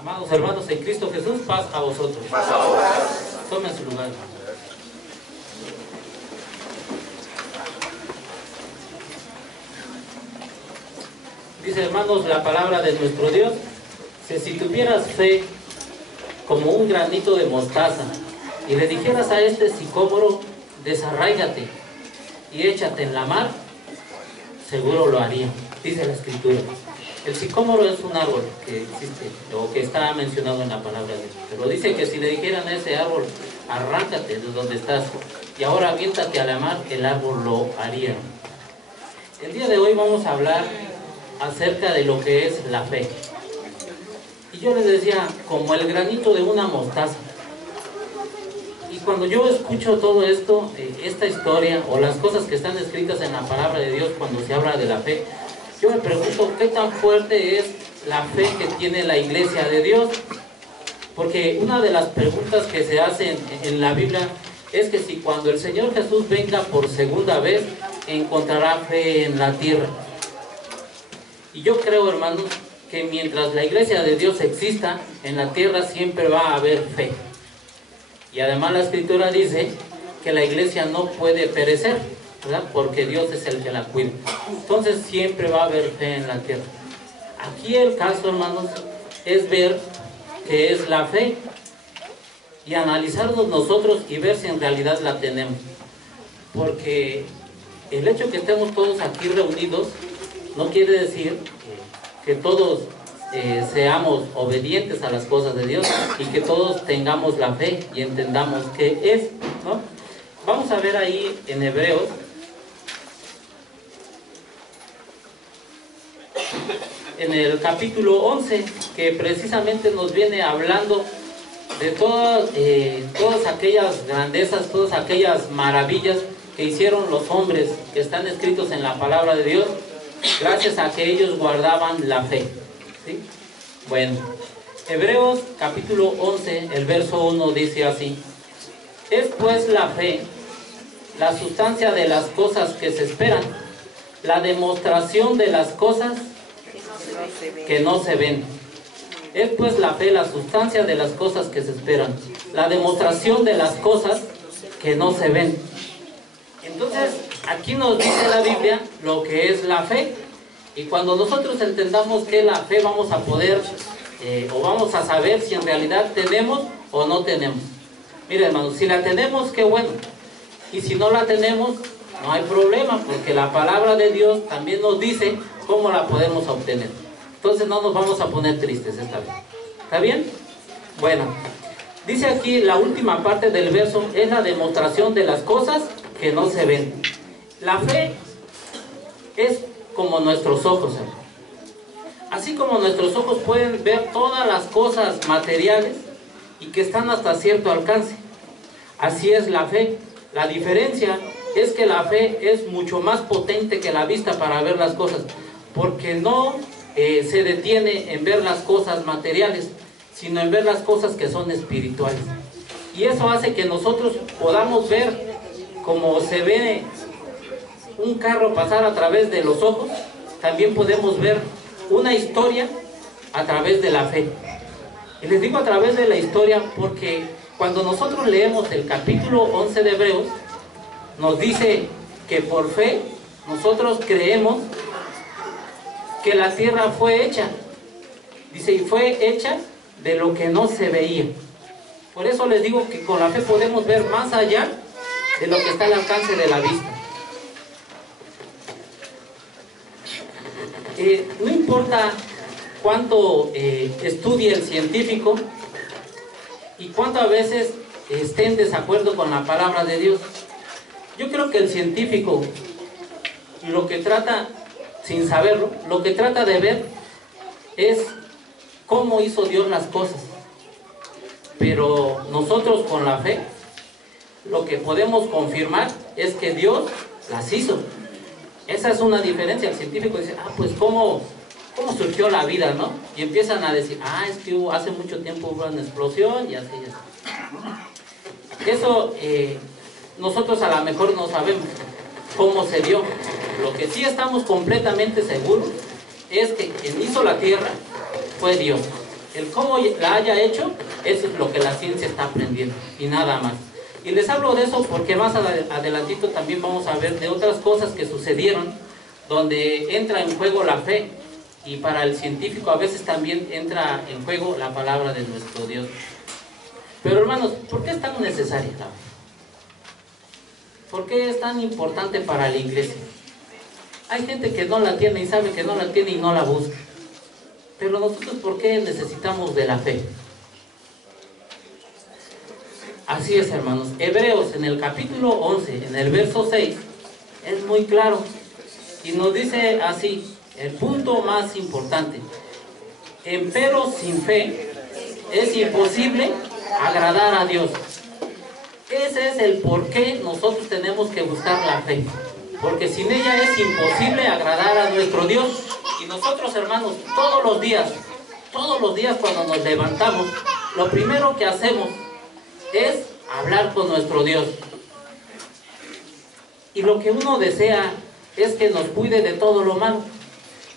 Amados hermanos en Cristo Jesús, paz a vosotros. Paz a vosotros. Tomen su lugar. Dice, hermanos, la palabra de nuestro Dios: si tuvieras fe como un granito de mostaza y le dijeras a este sicómoro, desarráigate y échate en la mar, seguro lo haría, dice la Escritura. El sicómoro es un árbol que existe o que está mencionado en la palabra de Dios, pero dice que si le dijeran a ese árbol, arráncate de donde estás y ahora aviéntate a la mar, el árbol lo haría. El día de hoy vamos a hablar acerca de lo que es la fe. Y yo les decía, como el granito de una mostaza. Y cuando yo escucho todo esto, esta historia o las cosas que están escritas en la palabra de Dios cuando se habla de la fe, yo me pregunto, ¿qué tan fuerte es la fe que tiene la iglesia de Dios? Porque una de las preguntas que se hacen en la Biblia es que si cuando el Señor Jesús venga por segunda vez, encontrará fe en la tierra. Y yo creo, hermanos, que mientras la iglesia de Dios exista, en la tierra siempre va a haber fe. Y además la Escritura dice que la iglesia no puede perecer, ¿verdad? Porque Dios es el que la cuida. Entonces siempre va a haber fe en la tierra. Aquí el caso, hermanos, es ver qué es la fe y analizarnos nosotros y ver si en realidad la tenemos. Porque el hecho que estemos todos aquí reunidos no quiere decir que todos seamos obedientes a las cosas de Dios y que todos tengamos la fe y entendamos qué es, ¿no? Vamos a ver ahí en Hebreos, en el capítulo 11, que precisamente nos viene hablando de todas aquellas grandezas, todas aquellas maravillas que hicieron los hombres que están escritos en la palabra de Dios, gracias a que ellos guardaban la fe, ¿sí? Bueno, Hebreos capítulo 11, el verso 1 dice así: es pues la fe la sustancia de las cosas que se esperan, la demostración de las cosas que no se ven. Es pues la fe la sustancia de las cosas que se esperan, la demostración de las cosas que no se ven. Entonces, aquí nos dice la Biblia lo que es la fe. Y cuando nosotros entendamos que la fe, vamos a poder o vamos a saber si en realidad tenemos o no tenemos. Mire, hermanos, si la tenemos, qué bueno. Y si no la tenemos, no hay problema, porque la palabra de Dios también nos dice cómo la podemos obtener. Entonces no nos vamos a poner tristes esta vez. ¿Está bien? Bueno, dice aquí la última parte del verso, es la demostración de las cosas que no se ven. La fe es como nuestros ojos, hermano. Así como nuestros ojos pueden ver todas las cosas materiales y que están hasta cierto alcance, así es la fe. La diferencia es que la fe es mucho más potente que la vista para ver las cosas, porque no se detiene en ver las cosas materiales, sino en ver las cosas que son espirituales. Y eso hace que nosotros podamos ver como se ve un carro pasar a través de los ojos, también podemos ver una historia a través de la fe. Y les digo a través de la historia porque cuando nosotros leemos el capítulo 11 de Hebreos, nos dice que por fe nosotros creemos que la tierra fue hecha. Dice, y fue hecha de lo que no se veía. Por eso les digo que con la fe podemos ver más allá de lo que está al alcance de la vista. No importa cuánto estudie el científico y cuánto a veces esté en desacuerdo con la palabra de Dios. Yo creo que el científico lo que trata, sin saberlo, lo que trata de ver es cómo hizo Dios las cosas. Pero nosotros con la fe, lo que podemos confirmar es que Dios las hizo. Esa es una diferencia. El científico dice, pues ¿cómo surgió la vida, no? Y empiezan a decir, es que hace mucho tiempo hubo una explosión y así, y así. Eso nosotros a lo mejor no sabemos cómo se dio. Lo que sí estamos completamente seguros es que quien hizo la tierra fue Dios. El cómo la haya hecho, eso es lo que la ciencia está aprendiendo, y nada más. Y les hablo de eso porque más adelantito también vamos a ver de otras cosas que sucedieron, donde entra en juego la fe, y para el científico a veces también entra en juego la palabra de nuestro Dios. Pero hermanos, ¿por qué es tan necesaria la fe? ¿Por qué es tan importante para la iglesia? Hay gente que no la tiene y sabe que no la tiene y no la busca. Pero nosotros, ¿por qué necesitamos de la fe? Así es, hermanos. Hebreos, en el capítulo 11, en el verso 6, es muy claro. Y nos dice así, el punto más importante. Empero sin fe es imposible agradar a Dios. Ese es el por qué nosotros tenemos que buscar la fe. Porque sin ella es imposible agradar a nuestro Dios. Y nosotros, hermanos, todos los días cuando nos levantamos, lo primero que hacemos es hablar con nuestro Dios. Y lo que uno desea es que nos cuide de todo lo malo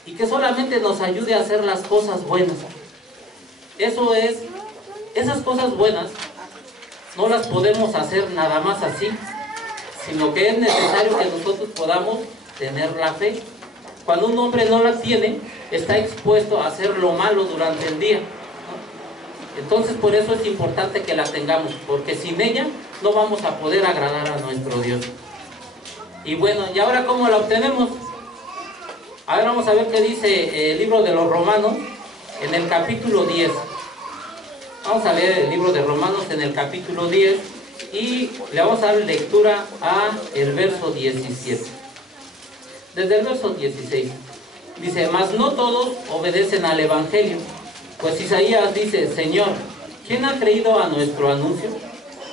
y que solamente nos ayude a hacer las cosas buenas. Eso es, esas cosas buenas no las podemos hacer nada más así, sino que es necesario que nosotros podamos tener la fe. Cuando un hombre no la tiene, está expuesto a hacer lo malo durante el día, ¿no? Entonces por eso es importante que la tengamos, porque sin ella no vamos a poder agradar a nuestro Dios. Y bueno, ¿y ahora cómo la obtenemos? Ahora vamos a ver qué dice el libro de los Romanos en el capítulo 10. Vamos a leer el libro de Romanos en el capítulo 10 y le vamos a dar lectura a el verso 17. Desde el verso 16. Dice, mas no todos obedecen al Evangelio. Pues Isaías dice, Señor, ¿quién ha creído a nuestro anuncio?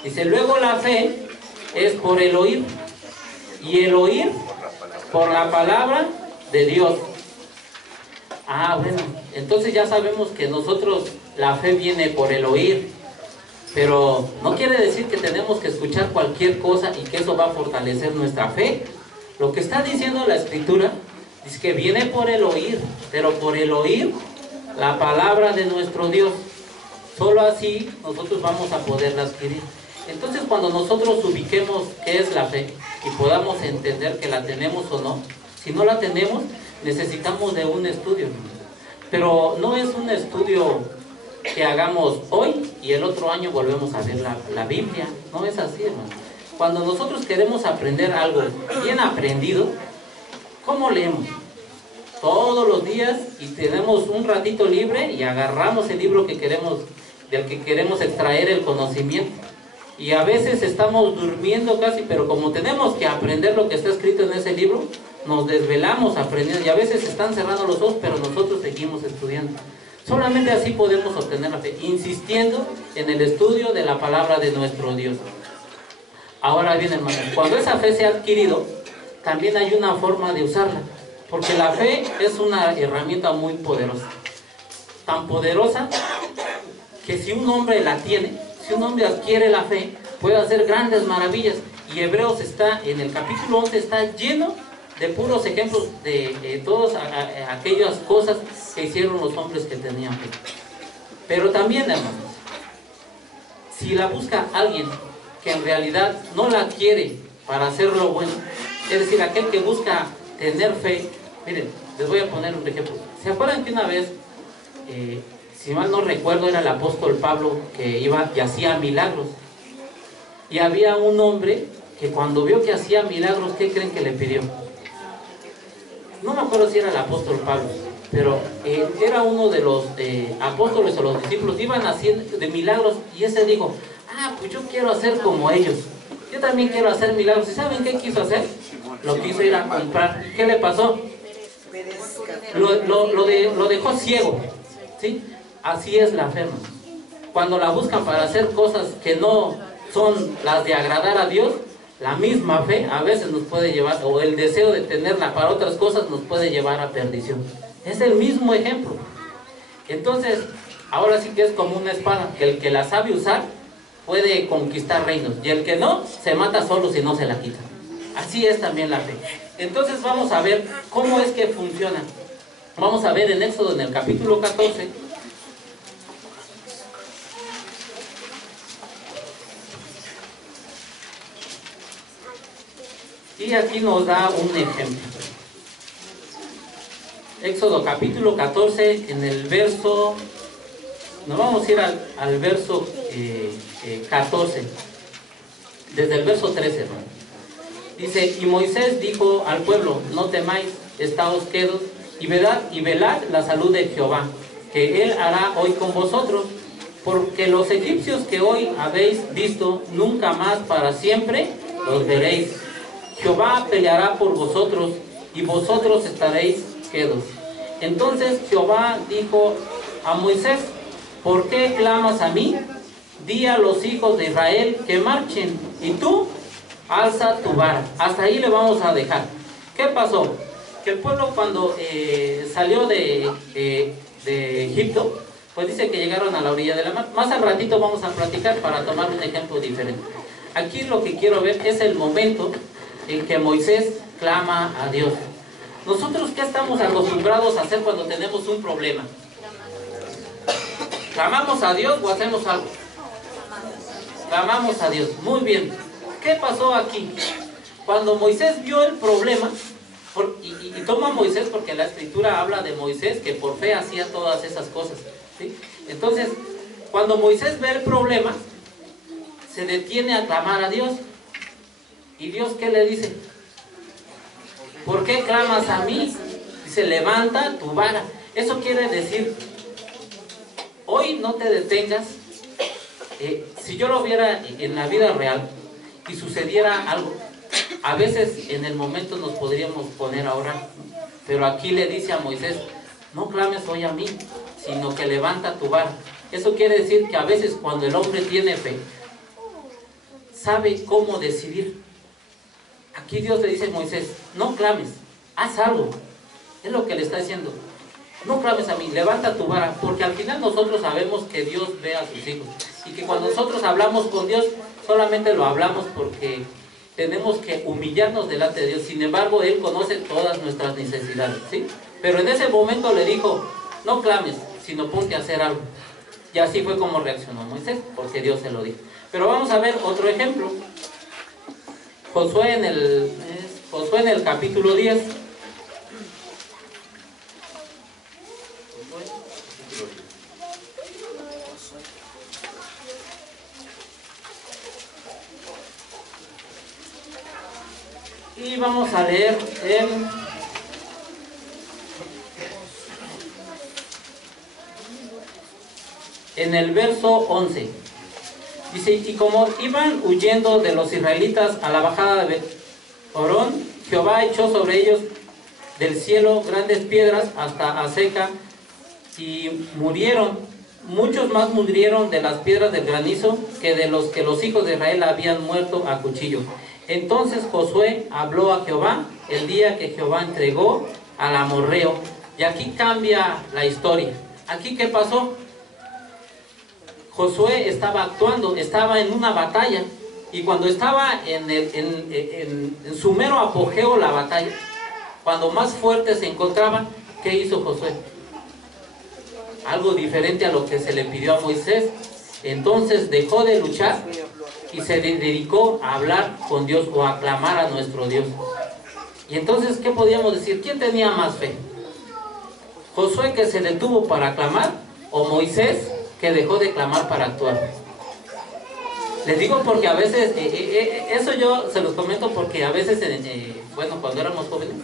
Dice, luego la fe es por el oír, y el oír por la palabra de Dios. Ah, bueno, entonces ya sabemos que nosotros la fe viene por el oír, pero no quiere decir que tenemos que escuchar cualquier cosa y que eso va a fortalecer nuestra fe. Lo que está diciendo la Escritura es que viene por el oír, pero por el oír la palabra de nuestro Dios. Solo así nosotros vamos a poderla adquirir. Entonces cuando nosotros ubiquemos qué es la fe y podamos entender que la tenemos o no, si no la tenemos, necesitamos de un estudio. Pero no es un estudio que hagamos hoy y el otro año volvemos a ver la Biblia. No es así, hermano. Cuando nosotros queremos aprender algo bien aprendido, ¿cómo leemos? Todos los días, y tenemos un ratito libre y agarramos el libro que queremos, del que queremos extraer el conocimiento. Y a veces estamos durmiendo casi, pero como tenemos que aprender lo que está escrito en ese libro, nos desvelamos aprendiendo, y a veces están cerrando los ojos, pero nosotros seguimos estudiando. Solamente así podemos obtener la fe, insistiendo en el estudio de la palabra de nuestro Dios. Ahora bien, hermanos, cuando esa fe se ha adquirido, también hay una forma de usarla, porque la fe es una herramienta muy poderosa. Tan poderosa que si un hombre la tiene, si un hombre adquiere la fe, puede hacer grandes maravillas. Y Hebreos está, en el capítulo 11, está lleno de puros ejemplos de todas aquellas cosas que hicieron los hombres que tenían fe. Pero también, hermanos, si la busca alguien que en realidad no la quiere para hacer lo bueno, es decir, aquel que busca tener fe, miren, les voy a poner un ejemplo. ¿Se acuerdan que una vez, si mal no recuerdo, era el apóstol Pablo que iba y hacía milagros? Y había un hombre que cuando vio que hacía milagros, ¿qué creen que le pidió? No me acuerdo si era el apóstol Pablo, pero era uno de los apóstoles o los discípulos, iban haciendo de milagros, y ese dijo, pues yo quiero hacer como ellos, yo también quiero hacer milagros. ¿Y saben qué quiso hacer? Lo quiso ir a comprar. ¿Qué le pasó? Lo dejó ciego, ¿sí? Así es la fe, hermano. Cuando la buscan para hacer cosas que no son las de agradar a Dios, la misma fe a veces nos puede llevar, o el deseo de tenerla para otras cosas nos puede llevar a perdición. Es el mismo ejemplo. Entonces, ahora sí que es como una espada, que el que la sabe usar puede conquistar reinos, y el que no, se mata solo si no se la quita. Así es también la fe. Entonces vamos a ver cómo es que funciona. Vamos a ver en Éxodo, en el capítulo 14, Y aquí nos da un ejemplo. Éxodo capítulo 14, en el verso, nos vamos a ir al verso 14, desde el verso 13, hermano. Dice, y Moisés dijo al pueblo, no temáis, estáos quedos, y velad la salud de Jehová, que él hará hoy con vosotros, porque los egipcios que hoy habéis visto, nunca más para siempre los veréis. Jehová peleará por vosotros, y vosotros estaréis quedos. Entonces Jehová dijo a Moisés, ¿por qué clamas a mí? Di a los hijos de Israel que marchen, y tú alza tu vara. Hasta ahí le vamos a dejar. ¿Qué pasó? Que el pueblo cuando salió de Egipto, pues dice que llegaron a la orilla de la mar. Más al ratito vamos a platicar para tomar un ejemplo diferente. Aquí lo que quiero ver es el momento en que Moisés clama a Dios. ¿Nosotros qué estamos acostumbrados a hacer cuando tenemos un problema? ¿Clamamos a Dios o hacemos algo? Clamamos a Dios. Muy bien. ¿Qué pasó aquí? Cuando Moisés vio el problema, y toma a Moisés porque la escritura habla de Moisés que por fe hacía todas esas cosas, ¿sí? Entonces, cuando Moisés ve el problema, se detiene a clamar a Dios. ¿Y Dios qué le dice? ¿Por qué clamas a mí? Dice, levanta tu vara. Eso quiere decir, hoy no te detengas. Si yo lo viera en la vida real y sucediera algo, a veces en el momento nos podríamos poner a orar, pero aquí le dice a Moisés, no clames hoy a mí, sino que levanta tu vara. Eso quiere decir que a veces cuando el hombre tiene fe, sabe cómo decidir. Aquí Dios le dice a Moisés, no clames, haz algo. Es lo que le está diciendo. No clames a mí, levanta tu vara, porque al final nosotros sabemos que Dios ve a sus hijos. Y que cuando nosotros hablamos con Dios, solamente lo hablamos porque tenemos que humillarnos delante de Dios. Sin embargo, Él conoce todas nuestras necesidades, ¿sí? Pero en ese momento le dijo, no clames, sino ponte a hacer algo. Y así fue como reaccionó Moisés, porque Dios se lo dijo. Pero vamos a ver otro ejemplo. Josué en el capítulo 10. Y vamos a leer en el verso 11. Dice, y como iban huyendo de los israelitas a la bajada de Orón, Jehová echó sobre ellos del cielo grandes piedras hasta Azeca, y murieron. Muchos más murieron de las piedras del granizo que de los que los hijos de Israel habían muerto a cuchillo. Entonces Josué habló a Jehová el día que Jehová entregó al amorreo. Y aquí cambia la historia. ¿Aquí qué pasó? Josué estaba actuando, estaba en una batalla. Y cuando estaba en su mero apogeo la batalla, cuando más fuerte se encontraba, ¿qué hizo Josué? Algo diferente a lo que se le pidió a Moisés. Entonces dejó de luchar y se dedicó a hablar con Dios o a clamar a nuestro Dios. Y entonces, ¿qué podíamos decir? ¿Quién tenía más fe? ¿Josué, que se detuvo para clamar, o Moisés, que dejó de clamar para actuar? Les digo porque a veces, eso yo se los comento porque a veces, bueno, cuando éramos jóvenes,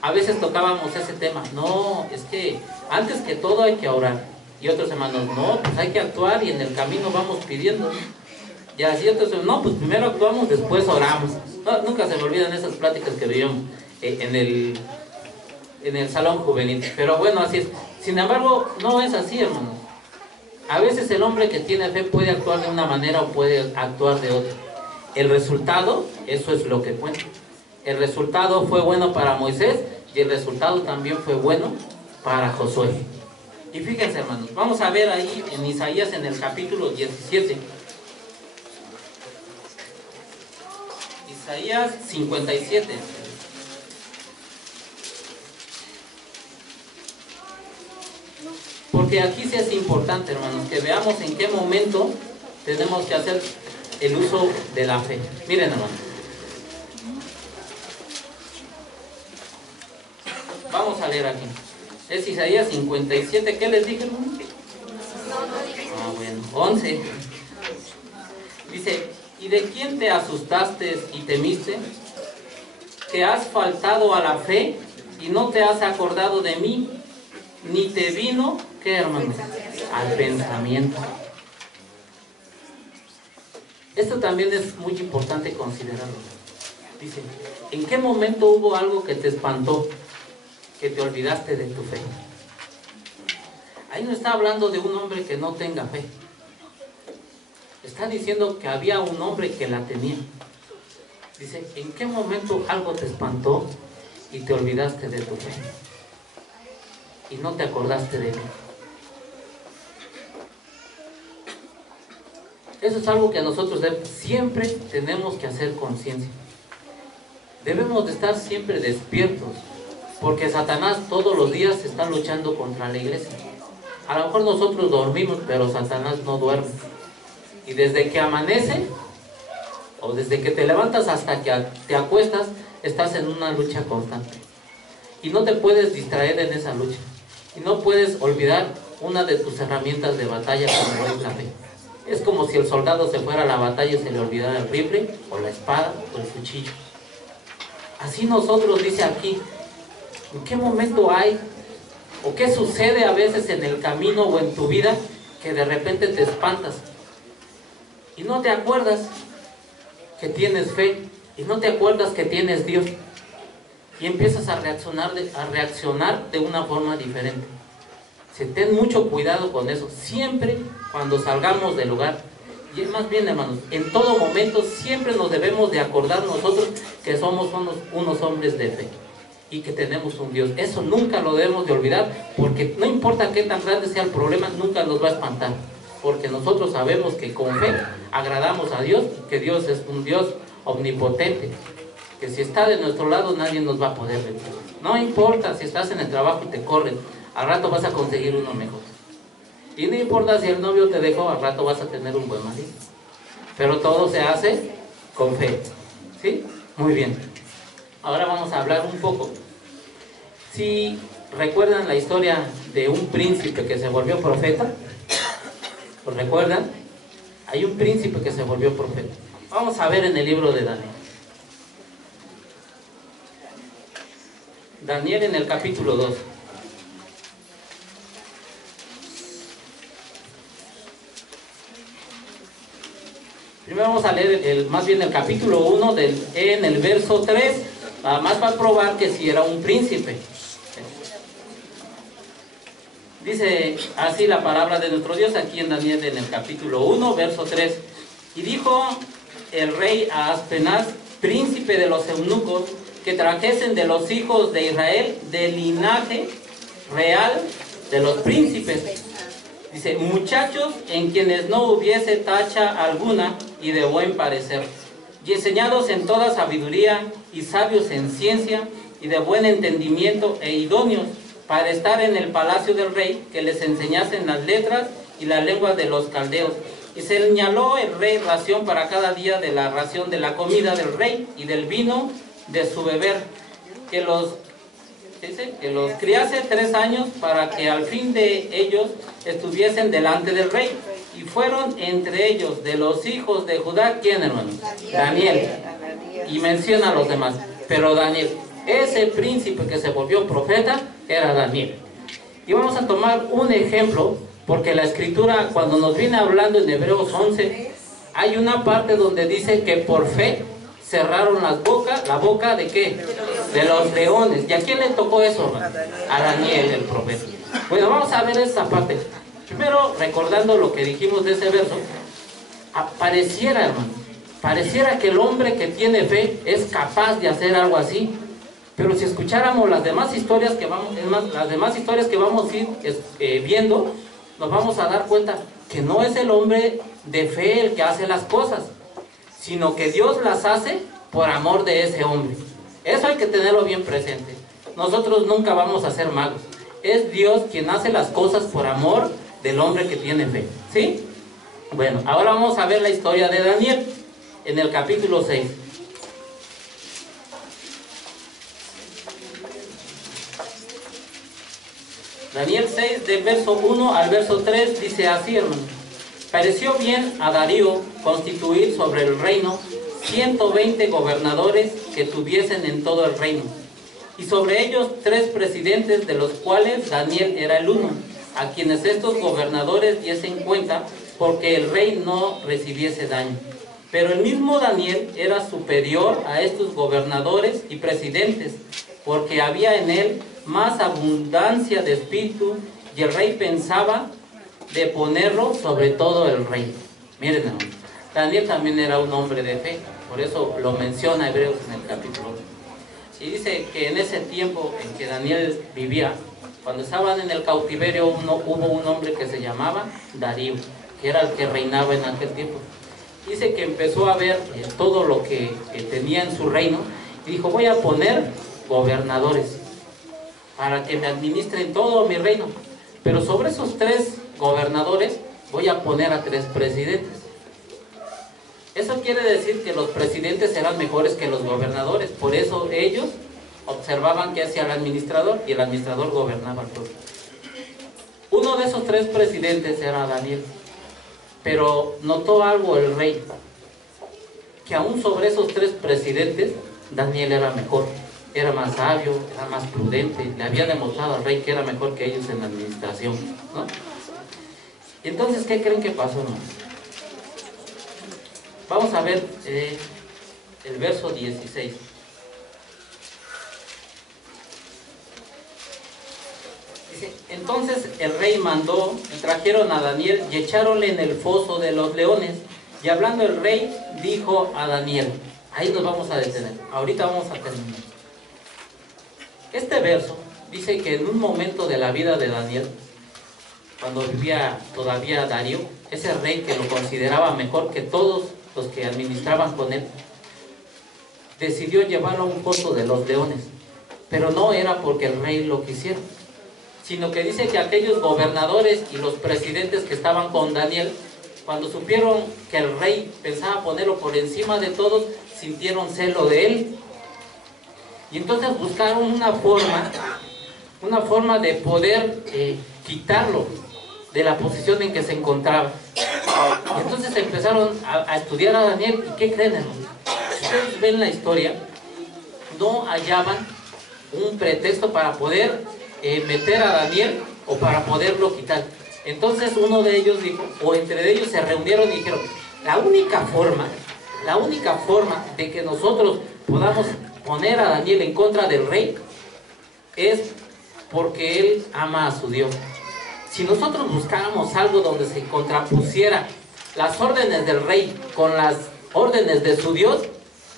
a veces tocábamos ese tema. No, es que antes que todo hay que orar. Y otros hermanos, no, pues hay que actuar y en el camino vamos pidiendo. Y así otros, no, pues primero actuamos, después oramos. No, nunca se me olvidan esas pláticas que veíamos en el salón juvenil. Pero bueno, así es. Sin embargo, no es así, hermanos. A veces el hombre que tiene fe puede actuar de una manera o puede actuar de otra. El resultado, eso es lo que cuenta. El resultado fue bueno para Moisés y el resultado también fue bueno para Josué. Y fíjense, hermanos, vamos a ver ahí en Isaías en el capítulo 17. Isaías 57. Porque aquí sí es importante, hermanos, que veamos en qué momento tenemos que hacer el uso de la fe. Miren, hermanos. leer aquí. Es Isaías 57, ¿qué les dije, hermano? Bueno, 11. Dice, ¿y de quién te asustaste y temiste? ¿Que has faltado a la fe y no te has acordado de mí? Ni te vino, ¿qué, hermanos? Al pensamiento. Esto también es muy importante considerarlo. Dice, ¿en qué momento hubo algo que te espantó, que te olvidaste de tu fe? Ahí no está hablando de un hombre que no tenga fe. Está diciendo que había un hombre que la tenía. Dice, ¿en qué momento algo te espantó y te olvidaste de tu fe? Y no te acordaste de mí. Eso es algo que nosotros siempre tenemos que hacer conciencia. Debemos de estar siempre despiertos, porque Satanás todos los días está luchando contra la iglesia. A lo mejor nosotros dormimos, pero Satanás no duerme. Y desde que amanece, o desde que te levantas hasta que te acuestas, estás en una lucha constante. Y no te puedes distraer en esa lucha. Y no puedes olvidar una de tus herramientas de batalla, como es la fe. Es como si el soldado se fuera a la batalla y se le olvidara el rifle, o la espada, o el cuchillo. Así nosotros, dice aquí, ¿en qué momento hay, o qué sucede a veces en el camino o en tu vida, que de repente te espantas? Y no te acuerdas que tienes fe, y no te acuerdas que tienes Dios, y empiezas a reaccionar de una forma diferente. Ten mucho cuidado con eso, siempre cuando salgamos del lugar, y más bien, hermanos, en todo momento siempre nos debemos de acordar nosotros que somos unos hombres de fe, y que tenemos un Dios. Eso nunca lo debemos de olvidar, porque no importa qué tan grande sea el problema, nunca nos va a espantar, porque nosotros sabemos que con fe agradamos a Dios, que Dios es un Dios omnipotente, que si está de nuestro lado nadie nos va a poder vencer. No importa si estás en el trabajo y te corren, al rato vas a conseguir uno mejor. Y no importa si el novio te dejó, al rato vas a tener un buen marido. Pero todo se hace con fe. ¿Sí? Muy bien. Ahora vamos a hablar un poco. Si recuerdan la historia de un príncipe que se volvió profeta, ¿lo recuerdan? Hay un príncipe que se volvió profeta. Vamos a ver en el libro de Daniel. Daniel en el capítulo 2. Primero vamos a leer más bien el capítulo 1 en el verso 3, nada más para probar que sí era un príncipe. Dice así la palabra de nuestro Dios aquí en Daniel en el capítulo 1, verso 3. Y dijo el rey a Aspenaz, príncipe de los eunucos, que trajesen de los hijos de Israel del linaje real de los príncipes. Dice, muchachos en quienes no hubiese tacha alguna y de buen parecer, y enseñados en toda sabiduría y sabios en ciencia y de buen entendimiento e idóneos para estar en el palacio del rey, que les enseñasen las letras y las lenguas de los caldeos. Y señaló el rey ración para cada día de la ración de la comida del rey y del vino de su beber, que los criase 3 años para que al fin de ellos estuviesen delante del rey. Y fueron entre ellos de los hijos de Judá, ¿quién, hermanos? Daniel. Y menciona a los demás. Pero Daniel, ese príncipe que se volvió profeta, era Daniel. Y vamos a tomar un ejemplo, porque la escritura, cuando nos viene hablando en Hebreos 11, hay una parte donde dice que por fe cerraron la boca ¿de qué? De los leones. ¿Y a quién le tocó eso, hermano? A Daniel, el profeta. Bueno, vamos a ver esta parte. Primero, recordando lo que dijimos de ese verso, pareciera, hermano, pareciera que el hombre que tiene fe es capaz de hacer algo así. Pero si escucháramos las demás historias que vamos a ir viendo, nos vamos a dar cuenta que no es el hombre de fe el que hace las cosas, sino que Dios las hace por amor de ese hombre. Eso hay que tenerlo bien presente. Nosotros nunca vamos a ser magos. Es Dios quien hace las cosas por amor del hombre que tiene fe. ¿Sí? Bueno, ahora vamos a ver la historia de Daniel en el capítulo 6. Daniel 6, del verso 1 al verso 3, dice así, hermano. Pareció bien a Darío constituir sobre el reino 120 gobernadores que tuviesen en todo el reino, y sobre ellos 3 presidentes, de los cuales Daniel era el uno, a quienes estos gobernadores diesen cuenta, porque el rey no recibiese daño. Pero el mismo Daniel era superior a estos gobernadores y presidentes, porque había en él más abundancia de espíritu, y el rey pensaba de ponerlo sobre todo el reino. Miren, hermano, Daniel también era un hombre de fe, por eso lo menciona Hebreos en el capítulo 1. Y dice que en ese tiempo en que Daniel vivía, cuando estaban en el cautiverio, hubo un hombre que se llamaba Darío, que era el que reinaba en aquel tiempo. Dice que empezó a ver todo lo que tenía en su reino, y dijo: voy a poner gobernadores para que me administren todo mi reino, pero sobre esos 3 gobernadores voy a poner a 3 presidentes. Eso quiere decir que los presidentes eran mejores que los gobernadores, por eso ellos observaban qué hacía el administrador, y el administrador gobernaba el pueblo. Uno de esos 3 presidentes era Daniel, pero notó algo el rey, que aún sobre esos 3 presidentes, Daniel era mejor, era más sabio, era más prudente, le había demostrado al rey que era mejor que ellos en la administración, ¿no? Y entonces, ¿qué creen que pasó, hermanos? Vamos a ver el verso 16. Dice: entonces el rey mandó, y trajeron a Daniel, y echáronle en el foso de los leones. Y hablando el rey, dijo a Daniel, ahí nos vamos a detener, ahorita vamos a terminar. Este verso dice que en un momento de la vida de Daniel, cuando vivía todavía Darío, ese rey que lo consideraba mejor que todos los que administraban con él, decidió llevarlo a un foso de los leones. Pero no era porque el rey lo quisiera, sino que dice que aquellos gobernadores y los presidentes que estaban con Daniel, cuando supieron que el rey pensaba ponerlo por encima de todos, sintieron celo de él. Y entonces buscaron una forma de poder quitarlo de la posición en que se encontraba. Y entonces empezaron a estudiar a Daniel. ¿Y qué creen, hermano? Si ustedes ven la historia, no hallaban un pretexto para poder meter a Daniel o para poderlo quitar. Entonces uno de ellos dijo, o entre ellos se reunieron y dijeron: la única forma de que nosotros podamos poner a Daniel en contra del rey es porque él ama a su Dios. Si nosotros buscáramos algo donde se contrapusiera las órdenes del rey con las órdenes de su Dios,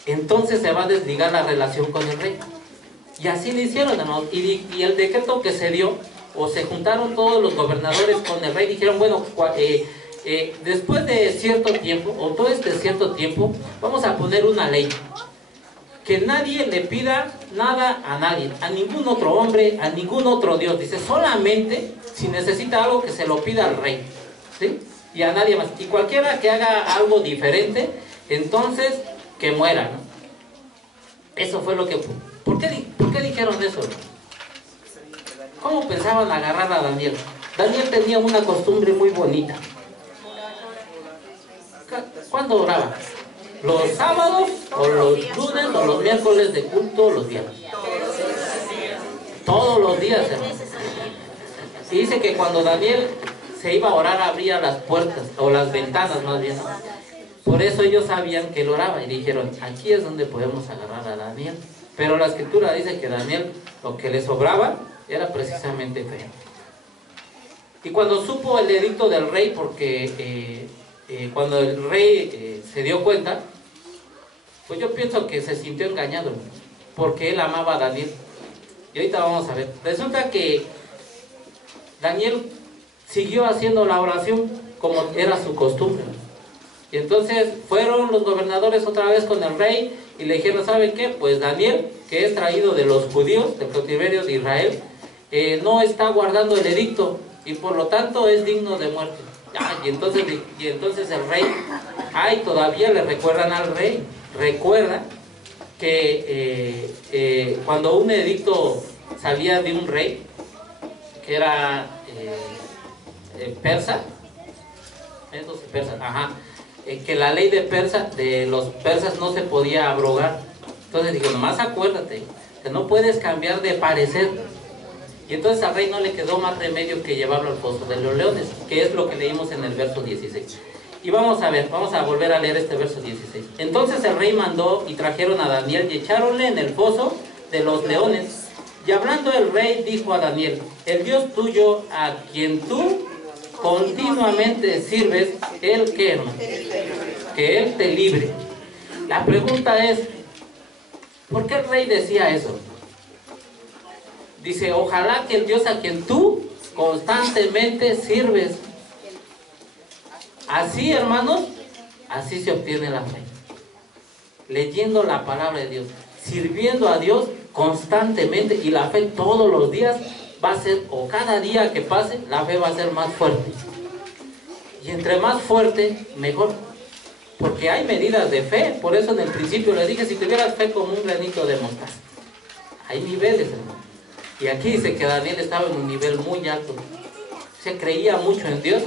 entonces se va a desligar la relación con el rey. Y así lo hicieron, hermanos. Y el decreto que se dio, o se juntaron todos los gobernadores con el rey, dijeron: bueno, después de cierto tiempo, o todo este cierto tiempo, vamos a poner una ley, que nadie le pida nada a nadie, a ningún otro hombre, a ningún otro Dios. Dice, solamente si necesita algo, que se lo pida al rey, ¿sí? Y a nadie más. Y cualquiera que haga algo diferente, entonces que muera, ¿no? Eso fue lo que... ¿Por qué dijeron eso? ¿Cómo pensaban agarrar a Daniel? Daniel tenía una costumbre muy bonita. ¿Cuándo oraba? ¿Los sábados, o los lunes, o los miércoles de culto, los viernes? Todos los días, hermano. Y dice que cuando Daniel se iba a orar, abría las puertas, o las ventanas más bien. Por eso ellos sabían que él oraba, y dijeron: aquí es donde podemos agarrar a Daniel. Pero la escritura dice que Daniel, lo que le sobraba era precisamente fe. Y cuando supo el edicto del rey, porque cuando el rey se dio cuenta, pues yo pienso que se sintió engañado, porque él amaba a Daniel. Y ahorita vamos a ver. Resulta que Daniel siguió haciendo la oración como era su costumbre. Y entonces fueron los gobernadores otra vez con el rey y le dijeron: ¿saben qué? Pues Daniel, que es traído de los judíos, del cautiverio de Israel, no está guardando el edicto, y por lo tanto es digno de muerte. Y entonces el rey, todavía le recuerdan al rey. Recuerda que cuando un edicto salía de un rey, que era persa, ajá, que la ley de los persas no se podía abrogar. Entonces dijo, nomás acuérdate que no puedes cambiar de parecer. Y entonces al rey no le quedó más remedio que llevarlo al foso de los leones, que es lo que leímos en el verso 16. Y vamos a volver a leer este verso 16. Entonces el rey mandó y trajeron a Daniel y echáronle en el foso de los leones. Y hablando el rey dijo a Daniel, el Dios tuyo a quien tú continuamente sirves, Él que, hermano, que Él te libre. La pregunta es, ¿por qué el rey decía eso? Dice, ojalá que el Dios a quien tú constantemente sirves. Así, hermanos, así se obtiene la fe. Leyendo la palabra de Dios, sirviendo a Dios constantemente, y la fe todos los días va a ser, o cada día que pase, la fe va a ser más fuerte. Y entre más fuerte, mejor. Porque hay medidas de fe. Por eso en el principio les dije, si tuvieras fe como un granito de mostaza. Hay niveles, hermano. Y aquí dice que Daniel estaba en un nivel muy alto. Se creía mucho en Dios.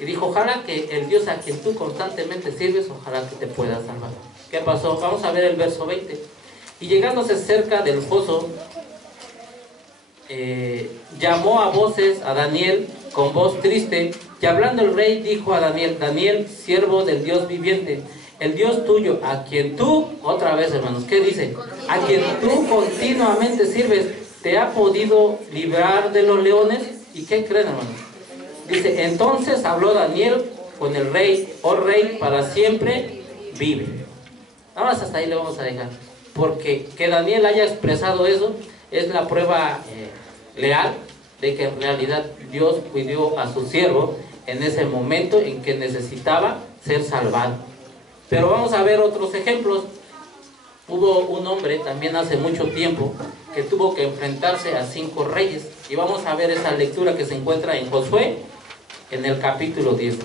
Y dijo, ojalá que el Dios a quien tú constantemente sirves, ojalá que te pueda salvar. ¿Qué pasó? Vamos a ver el verso 20. Y llegándose cerca del foso, llamó a voces a Daniel con voz triste, y hablando el rey dijo a Daniel, Daniel, siervo del Dios viviente, el Dios tuyo, a quien tú, otra vez hermanos, ¿qué dice? A quien tú continuamente sirves, ¿te ha podido librar de los leones? ¿Y qué creen, hermanos? Dice, entonces habló Daniel con el rey, oh rey, para siempre vive. Nada más hasta ahí le vamos a dejar, porque que Daniel haya expresado eso es la prueba leal de que en realidad Dios cuidó a su siervo en ese momento en que necesitaba ser salvado. Pero vamos a ver otros ejemplos. Hubo un hombre también hace mucho tiempo que tuvo que enfrentarse a 5 reyes, y vamos a ver esa lectura que se encuentra en Josué en el capítulo 10.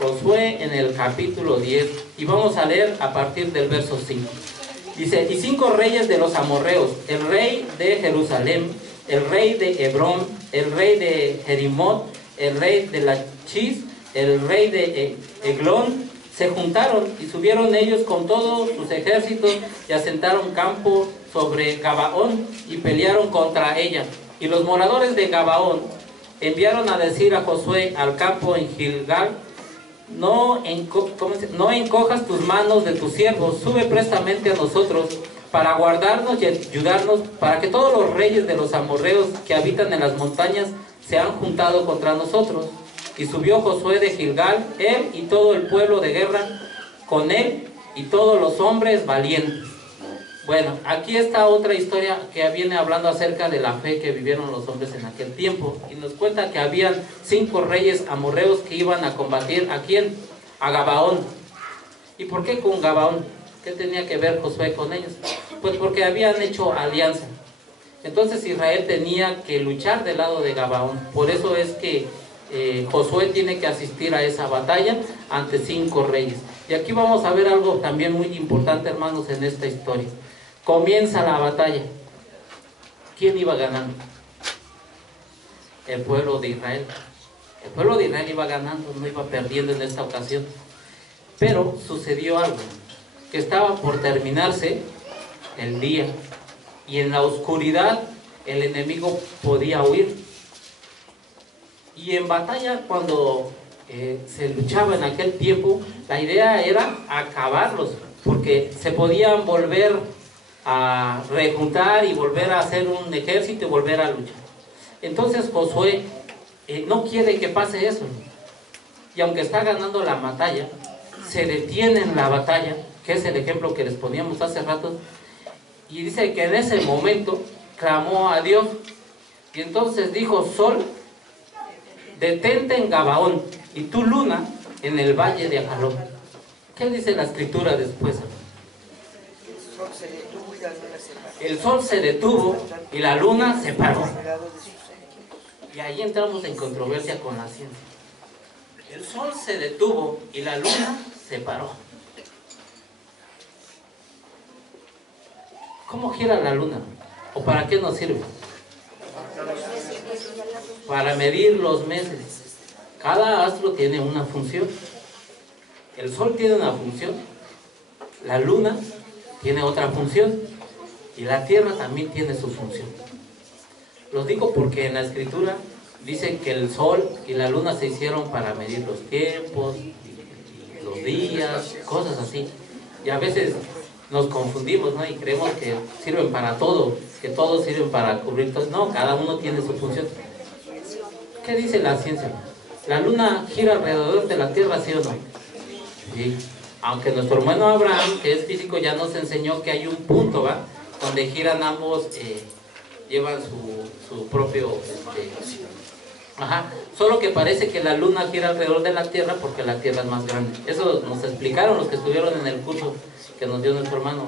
Josué en el capítulo 10, y vamos a leer a partir del verso 5. Dice, y 5 reyes de los amorreos, el rey de Jerusalén, el rey de Hebrón, el rey de Jerimot, el rey de Lachis, el rey de Eglón, se juntaron y subieron ellos con todos sus ejércitos y asentaron campo sobre Gabaón y pelearon contra ella. Y los moradores de Gabaón enviaron a decir a Josué al campo en Gilgal, no encojas tus manos de tus siervos, sube prestamente a nosotros para guardarnos y ayudarnos, para que todos los reyes de los amorreos que habitan en las montañas se han juntado contra nosotros. Y subió Josué de Gilgal, él y todo el pueblo de guerra con él y todos los hombres valientes. Bueno, aquí está otra historia que viene hablando acerca de la fe que vivieron los hombres en aquel tiempo, y nos cuenta que habían 5 reyes amorreos que iban a combatir ¿a quién? A Gabaón. ¿Y por qué con Gabaón? ¿Qué tenía que ver Josué con ellos? Pues porque habían hecho alianza. Entonces Israel tenía que luchar del lado de Gabaón. Por eso es que Josué tiene que asistir a esa batalla ante 5 reyes. Y aquí vamos a ver algo también muy importante, hermanos, en esta historia. Comienza la batalla. ¿Quién iba ganando? El pueblo de Israel. El pueblo de Israel iba ganando, no iba perdiendo en esta ocasión. Pero sucedió algo, que estaba por terminarse el día, y en la oscuridad el enemigo podía huir. Y en batalla, cuando se luchaba en aquel tiempo, la idea era acabarlos, porque se podían volver a rejuntar y volver a hacer un ejército y volver a luchar. Entonces Josué no quiere que pase eso, y aunque está ganando la batalla, se detiene en la batalla, que es el ejemplo que les poníamos hace rato, y dice que en ese momento clamó a Dios, y entonces dijo: Sol, detente en Gabaón, y tú, luna, en el valle de Ajalón. ¿Qué dice la escritura después? El sol se detuvo y la luna se paró. Y ahí entramos en controversia con la ciencia. El sol se detuvo y la luna se paró. ¿Cómo gira la luna? ¿O para qué nos sirve? Para medir los meses. Cada astro tiene una función. El sol tiene una función, la luna tiene otra función y la tierra también tiene su función. Lo digo porque en la escritura dice que el sol y la luna se hicieron para medir los tiempos, los días, cosas así. Y a veces nos confundimos, ¿no? Y creemos que sirven para todo, que todos sirven para cubrir todo. No, cada uno tiene su función. ¿Qué dice la ciencia? ¿La luna gira alrededor de la tierra, sí o no? Sí. Aunque nuestro hermano Abraham, que es físico, ya nos enseñó que hay un punto, ¿va? Donde giran ambos, llevan su propio... Solo que parece que la luna gira alrededor de la tierra porque la tierra es más grande. Eso nos explicaron los que estuvieron en el curso que nos dio nuestro hermano.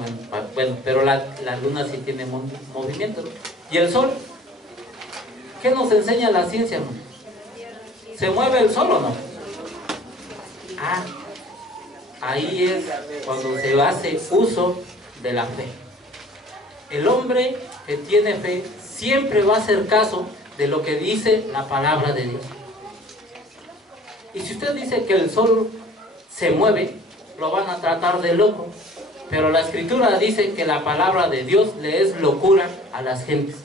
Bueno, pero la luna sí tiene movimiento, ¿no? ¿Y el sol? ¿Qué nos enseña la ciencia, no? ¿Se mueve el sol o no? Ahí es cuando se hace uso de la fe. El hombre que tiene fe siempre va a hacer caso de lo que dice la palabra de Dios. Y si usted dice que el sol se mueve, lo van a tratar de loco. Pero la escritura dice que la palabra de Dios le es locura a las gentes.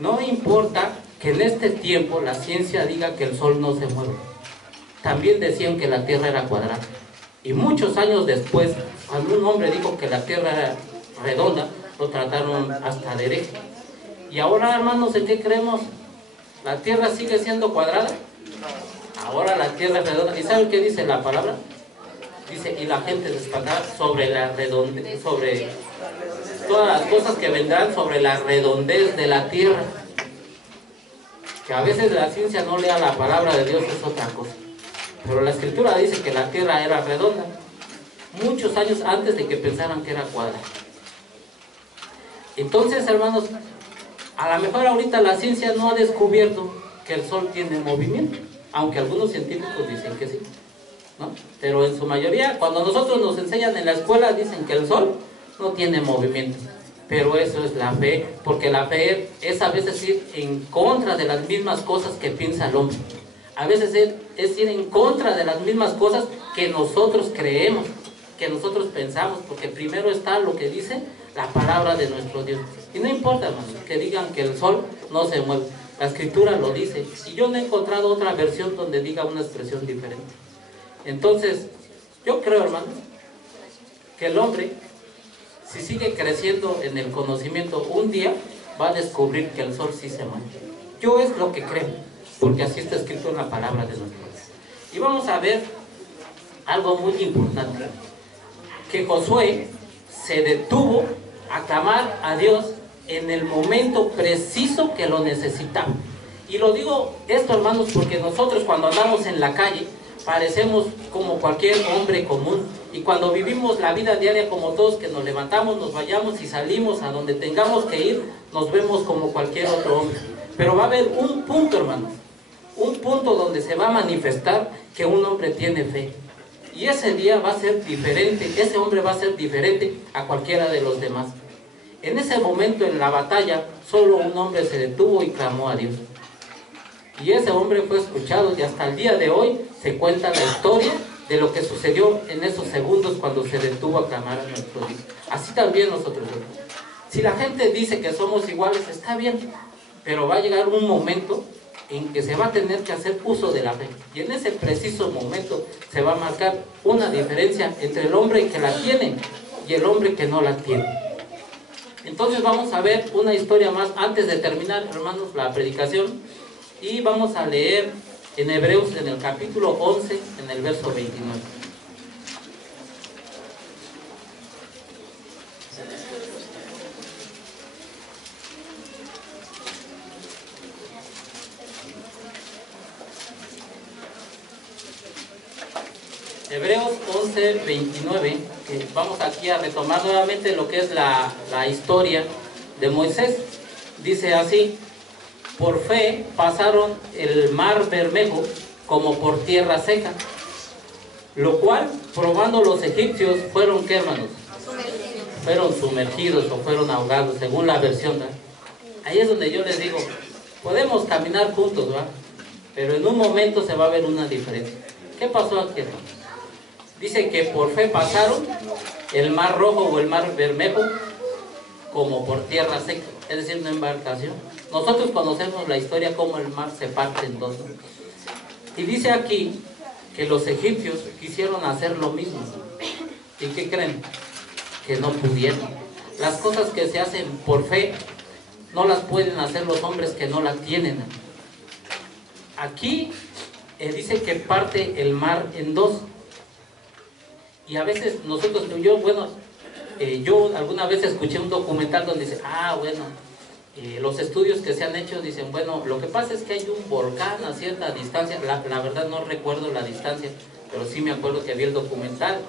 No importa que en este tiempo la ciencia diga que el sol no se mueve. También decían que la tierra era cuadrada. Y muchos años después, cuando un hombre dijo que la tierra era redonda, lo trataron hasta de hereje. Y ahora, hermanos, ¿en qué creemos? ¿La tierra sigue siendo cuadrada? Ahora la tierra es redonda. ¿Y saben qué dice la palabra? Dice, y la gente se espantará sobre la redondez, sobre todas las cosas que vendrán sobre la redondez de la tierra. Que a veces la ciencia no lea la palabra de Dios, es otra cosa. Pero la escritura dice que la tierra era redonda, muchos años antes de que pensaran que era cuadrada. Entonces, hermanos, a lo mejor ahorita la ciencia no ha descubierto que el sol tiene movimiento, aunque algunos científicos dicen que sí, ¿no? Pero en su mayoría, cuando nosotros nos enseñan en la escuela, dicen que el sol no tiene movimiento. Pero eso es la fe, porque la fe es a veces ir en contra de las mismas cosas que piensa el hombre. A veces es ir en contra de las mismas cosas que nosotros creemos, que nosotros pensamos, porque primero está lo que dice la palabra de nuestro Dios. Y no importa, hermanos, que digan que el sol no se mueve. La escritura lo dice. Y yo no he encontrado otra versión donde diga una expresión diferente. Entonces, yo creo, hermanos, que el hombre, si sigue creciendo en el conocimiento, un día va a descubrir que el sol sí se mueve. Yo es lo que creo, porque así está escrito en la palabra de nuestro Dios. Y vamos a ver algo muy importante, que Josué se detuvo a clamar a Dios en el momento preciso que lo necesitaba. Y lo digo esto, hermanos, porque nosotros cuando andamos en la calle parecemos como cualquier hombre común, y cuando vivimos la vida diaria como todos, que nos levantamos, nos vayamos y salimos a donde tengamos que ir, nos vemos como cualquier otro hombre. Pero va a haber un punto, hermanos, un punto donde se va a manifestar que un hombre tiene fe. Y ese día va a ser diferente, ese hombre va a ser diferente a cualquiera de los demás. En ese momento en la batalla, solo un hombre se detuvo y clamó a Dios. Y ese hombre fue escuchado, y hasta el día de hoy se cuenta la historia de lo que sucedió en esos segundos cuando se detuvo a clamar a nuestro Dios. Así también nosotros. Si la gente dice que somos iguales, está bien, pero va a llegar un momento en que se va a tener que hacer uso de la fe. Y en ese preciso momento se va a marcar una diferencia entre el hombre que la tiene y el hombre que no la tiene. Entonces vamos a ver una historia más antes de terminar, hermanos, la predicación. Y vamos a leer en Hebreos, en el capítulo 11, en el verso 29. Hebreos 11, 29, que vamos aquí a retomar nuevamente lo que es la historia de Moisés. Dice así: por fe pasaron el mar Bermejo como por tierra seca, lo cual, probando los egipcios, fueron, ¿qué, hermanos? fueron sumergidos o fueron ahogados, según la versión, ¿verdad? Ahí es donde yo les digo, podemos caminar juntos, ¿verdad? Pero en un momento se va a ver una diferencia. ¿Qué pasó aquí, hermano? Dice que por fe pasaron el mar rojo o el mar bermejo como por tierra seca, es decir, una embarcación. Nosotros conocemos la historia como el mar se parte en dos, ¿no? Y dice aquí que los egipcios quisieron hacer lo mismo. ¿Y qué creen? Que no pudieron. Las cosas que se hacen por fe no las pueden hacer los hombres que no la tienen. Aquí dice que parte el mar en dos. Y a veces nosotros, yo alguna vez escuché un documental donde dice, los estudios que se han hecho dicen, bueno, lo que pasa es que hay un volcán a cierta distancia, la verdad no recuerdo la distancia, pero sí me acuerdo que vi el documental,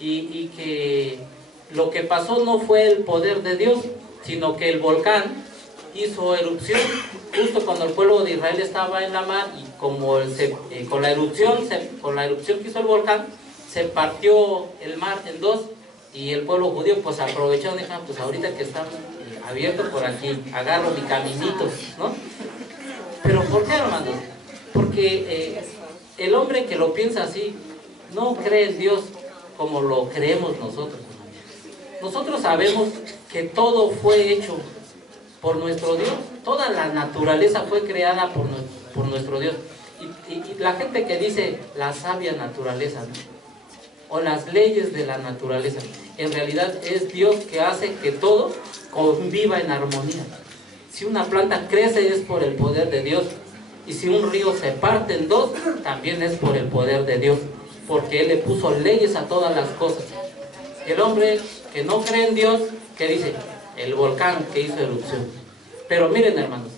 y que lo que pasó no fue el poder de Dios, sino que el volcán hizo erupción justo cuando el pueblo de Israel estaba en la mar, y como con la erupción que hizo el volcán, se partió el mar en dos, y el pueblo judío pues aprovechó y dijo, pues ahorita que está abierto por aquí, agarro mi caminito, ¿no? Pero ¿por qué, hermanos? Porque el hombre que lo piensa así no cree en Dios como lo creemos nosotros, hermanos. Nosotros sabemos que todo fue hecho por nuestro Dios, toda la naturaleza fue creada por nuestro Dios. Y la gente que dice la sabia naturaleza, ¿no? O las leyes de la naturaleza, en realidad es Dios que hace que todo conviva en armonía. Si una planta crece es por el poder de Dios, y si un río se parte en dos, también es por el poder de Dios, porque Él le puso leyes a todas las cosas. Y el hombre que no cree en Dios, ¿qué dice? El volcán que hizo erupción. Pero miren, hermanos,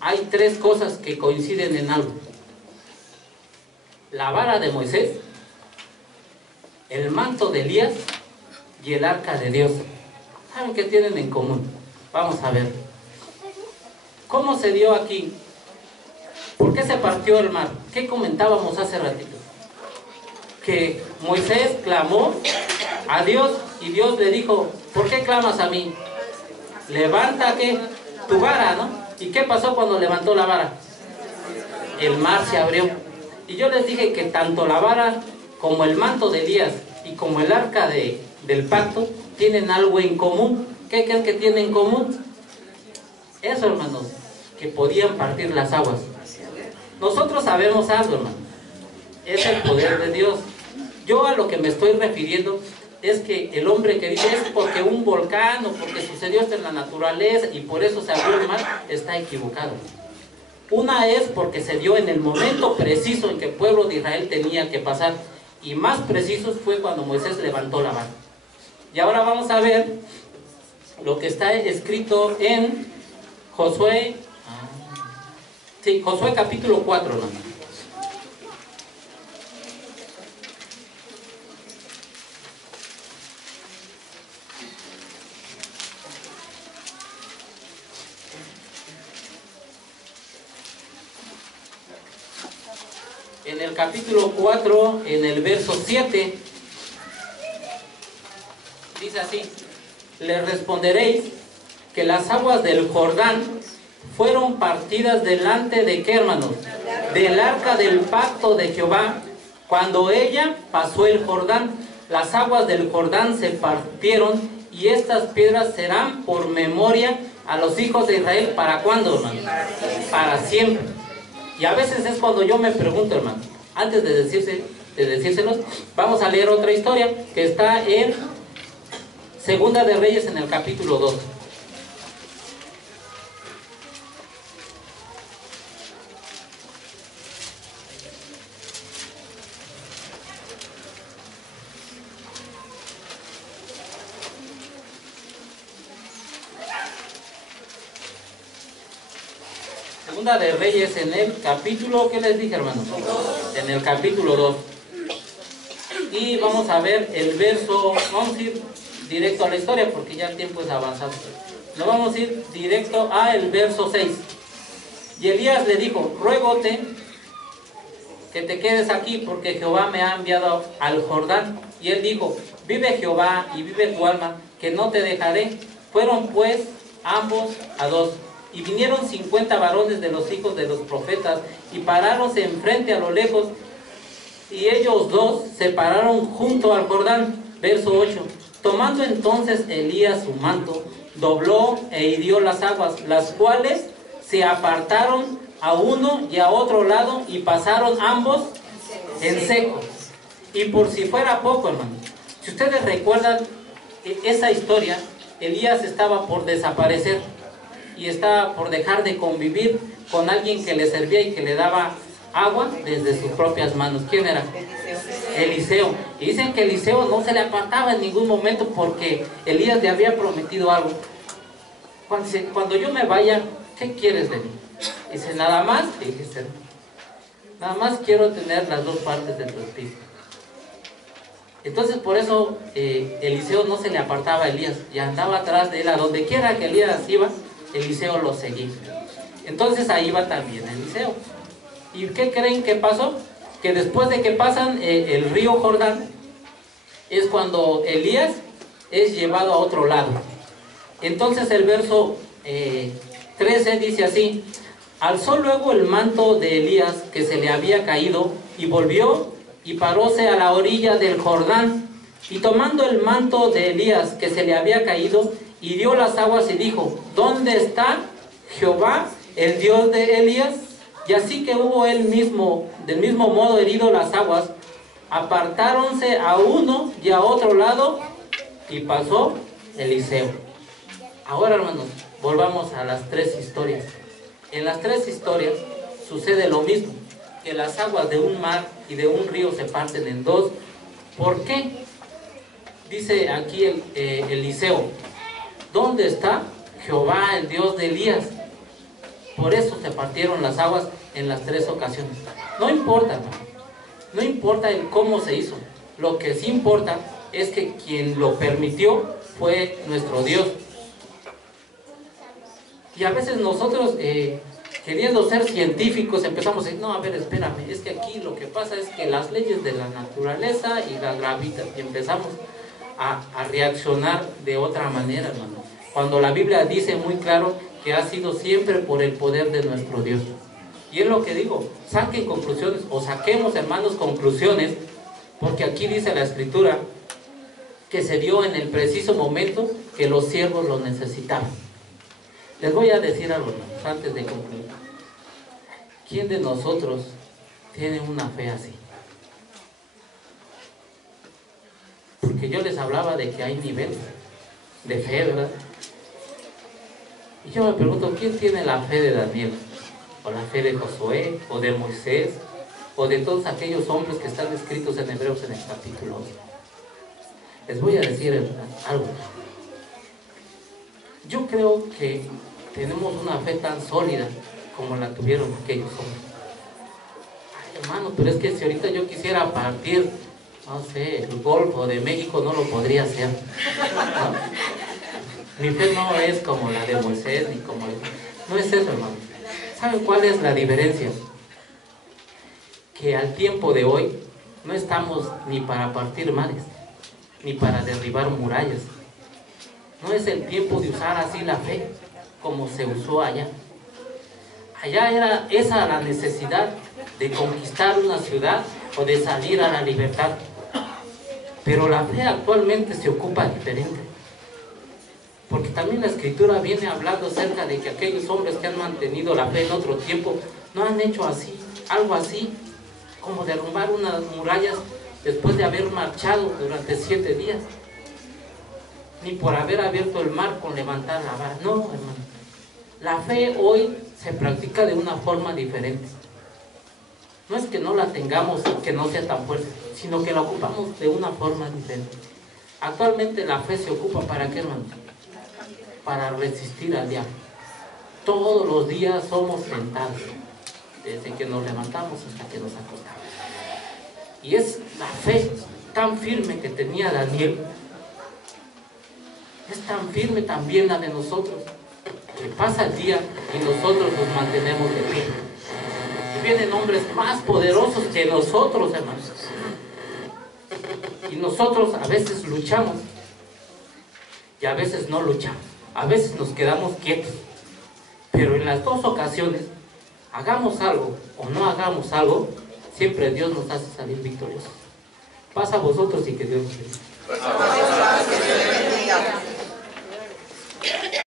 hay tres cosas que coinciden en algo: la vara de Moisés, el manto de Elías y el arca de Dios. ¿Saben qué tienen en común? Vamos a ver. ¿Cómo se dio aquí? ¿Por qué se partió el mar? ¿Qué comentábamos hace ratito? Que Moisés clamó a Dios y Dios le dijo, ¿por qué clamas a mí? Levanta, ¿qué? Tu vara, ¿no? ¿Y qué pasó cuando levantó la vara? El mar se abrió. Y yo les dije que tanto la vara como el manto de Elías y como el arca del pacto tienen algo en común. ¿Qué creen que tienen en común? Eso, hermanos, que podían partir las aguas. Nosotros sabemos algo, hermano, es el poder de Dios. Yo a lo que me estoy refiriendo es que el hombre que dice es porque un volcán o porque sucedió esto en la naturaleza y por eso se abrió el mar, está equivocado. Una es porque se dio en el momento preciso en que el pueblo de Israel tenía que pasar, y más preciso fue cuando Moisés levantó la vara. Y ahora vamos a ver lo que está escrito en Josué, Josué capítulo 4, ¿no? En el capítulo 4, en el verso 7, dice así: le responderéis que las aguas del Jordán fueron partidas delante de ¿qué, hermanos? Del arca del pacto de Jehová. Cuando ella pasó el Jordán, las aguas del Jordán se partieron, y estas piedras serán por memoria a los hijos de Israel. ¿Para cuándo, hermano? Para siempre. Y a veces es cuando yo me pregunto, hermano, antes de decírselos, vamos a leer otra historia que está en Segunda de Reyes, en el capítulo 2. Segunda de Reyes, en el capítulo, ¿qué les dije, hermanos? En el capítulo 2. Y vamos a ver el verso, vamos a ir directo a la historia porque ya el tiempo es avanzado. Nos vamos a ir directo a el verso 6. Y Elías le dijo, ruégote que te quedes aquí porque Jehová me ha enviado al Jordán. Y él dijo: vive Jehová y vive tu alma, que no te dejaré. Fueron pues ambos a dos. Y vinieron 50 varones de los hijos de los profetas, y paráronse enfrente a lo lejos, y ellos dos se pararon junto al Jordán. Verso 8. Tomando entonces Elías su manto, dobló e hirió las aguas, las cuales se apartaron a uno y a otro lado, y pasaron ambos en seco. Y por si fuera poco, hermano, si ustedes recuerdan esa historia, Elías estaba por desaparecer y estaba por dejar de convivir con alguien que le servía y que le daba agua desde sus propias manos. ¿Quién era? Eliseo. Y dicen que Eliseo no se le apartaba en ningún momento porque Elías le había prometido algo. Cuando yo me vaya, ¿qué quieres de mí? Dice: nada más, fíjese, nada más quiero tener las dos partes de tu espíritu. Entonces por eso Eliseo no se le apartaba a Elías y andaba atrás de él. A donde quiera que Elías iba, Eliseo lo seguía. Entonces ahí va también Eliseo. ¿Y qué creen que pasó? Que después de que pasan el río Jordán, es cuando Elías es llevado a otro lado. Entonces el verso 13 dice así: alzó luego el manto de Elías que se le había caído, y volvió y paróse a la orilla del Jordán, y tomando el manto de Elías que se le había caído, hirió las aguas y dijo: ¿dónde está Jehová, el Dios de Elías? Y así que hubo él mismo, del mismo modo herido las aguas, apartáronse a uno y a otro lado, y pasó Eliseo. Ahora, hermanos, volvamos a las tres historias. En las tres historias sucede lo mismo, que las aguas de un mar y de un río se parten en dos. ¿Por qué? Dice aquí Eliseo: ¿dónde está Jehová, el Dios de Elías? Por eso se partieron las aguas en las tres ocasiones. No importa, hermano, no importa el cómo se hizo. Lo que sí importa es que quien lo permitió fue nuestro Dios. Y a veces nosotros, queriendo ser científicos, empezamos a decir: no, a ver, espérame, es que aquí lo que pasa es que las leyes de la naturaleza y la gravedad, y empezamos a reaccionar de otra manera, hermano. Cuando la Biblia dice muy claro que ha sido siempre por el poder de nuestro Dios. Y es lo que digo: saquen conclusiones, o saquemos, hermanos, conclusiones, porque aquí dice la Escritura que se dio en el preciso momento que los siervos lo necesitaban. Les voy a decir algo, hermanos, antes de concluir. ¿Quién de nosotros tiene una fe así? Porque yo les hablaba de que hay niveles de fe, ¿verdad? Y yo me pregunto: ¿quién tiene la fe de Daniel? ¿O la fe de Josué? ¿O de Moisés? ¿O de todos aquellos hombres que están escritos en Hebreos en el capítulo 11? Les voy a decir algo. Yo creo que tenemos una fe tan sólida como la tuvieron aquellos hombres. Ay, hermano, pero es que si ahorita yo quisiera partir, no sé, el Golfo de México, no lo podría hacer, ¿no? Mi fe no es como la de Moisés, ni como... No es eso, hermano. ¿Saben cuál es la diferencia? Que al tiempo de hoy no estamos ni para partir mares, ni para derribar murallas. No es el tiempo de usar así la fe como se usó allá. Allá era esa la necesidad de conquistar una ciudad o de salir a la libertad. Pero la fe actualmente se ocupa diferente. Porque también la Escritura viene hablando acerca de que aquellos hombres que han mantenido la fe en otro tiempo no han hecho así, algo así, como derrumbar unas murallas después de haber marchado durante 7 días. Ni por haber abierto el mar con levantar la vara. No, hermano. La fe hoy se practica de una forma diferente. No es que no la tengamos y que no sea tan fuerte, sino que la ocupamos de una forma diferente. Actualmente la fe se ocupa ¿para qué, hermano? Para resistir al diablo. Todos los días somos tentados, desde que nos levantamos hasta que nos acostamos. Y es la fe tan firme que tenía Daniel, es tan firme también la de nosotros, que pasa el día y nosotros nos mantenemos de pie. Y vienen hombres más poderosos que nosotros, hermanos. Y nosotros a veces luchamos y a veces no luchamos. A veces nos quedamos quietos. Pero en las dos ocasiones, hagamos algo o no hagamos algo, siempre Dios nos hace salir victoriosos. Pasa a vosotros y que Dios los bendiga.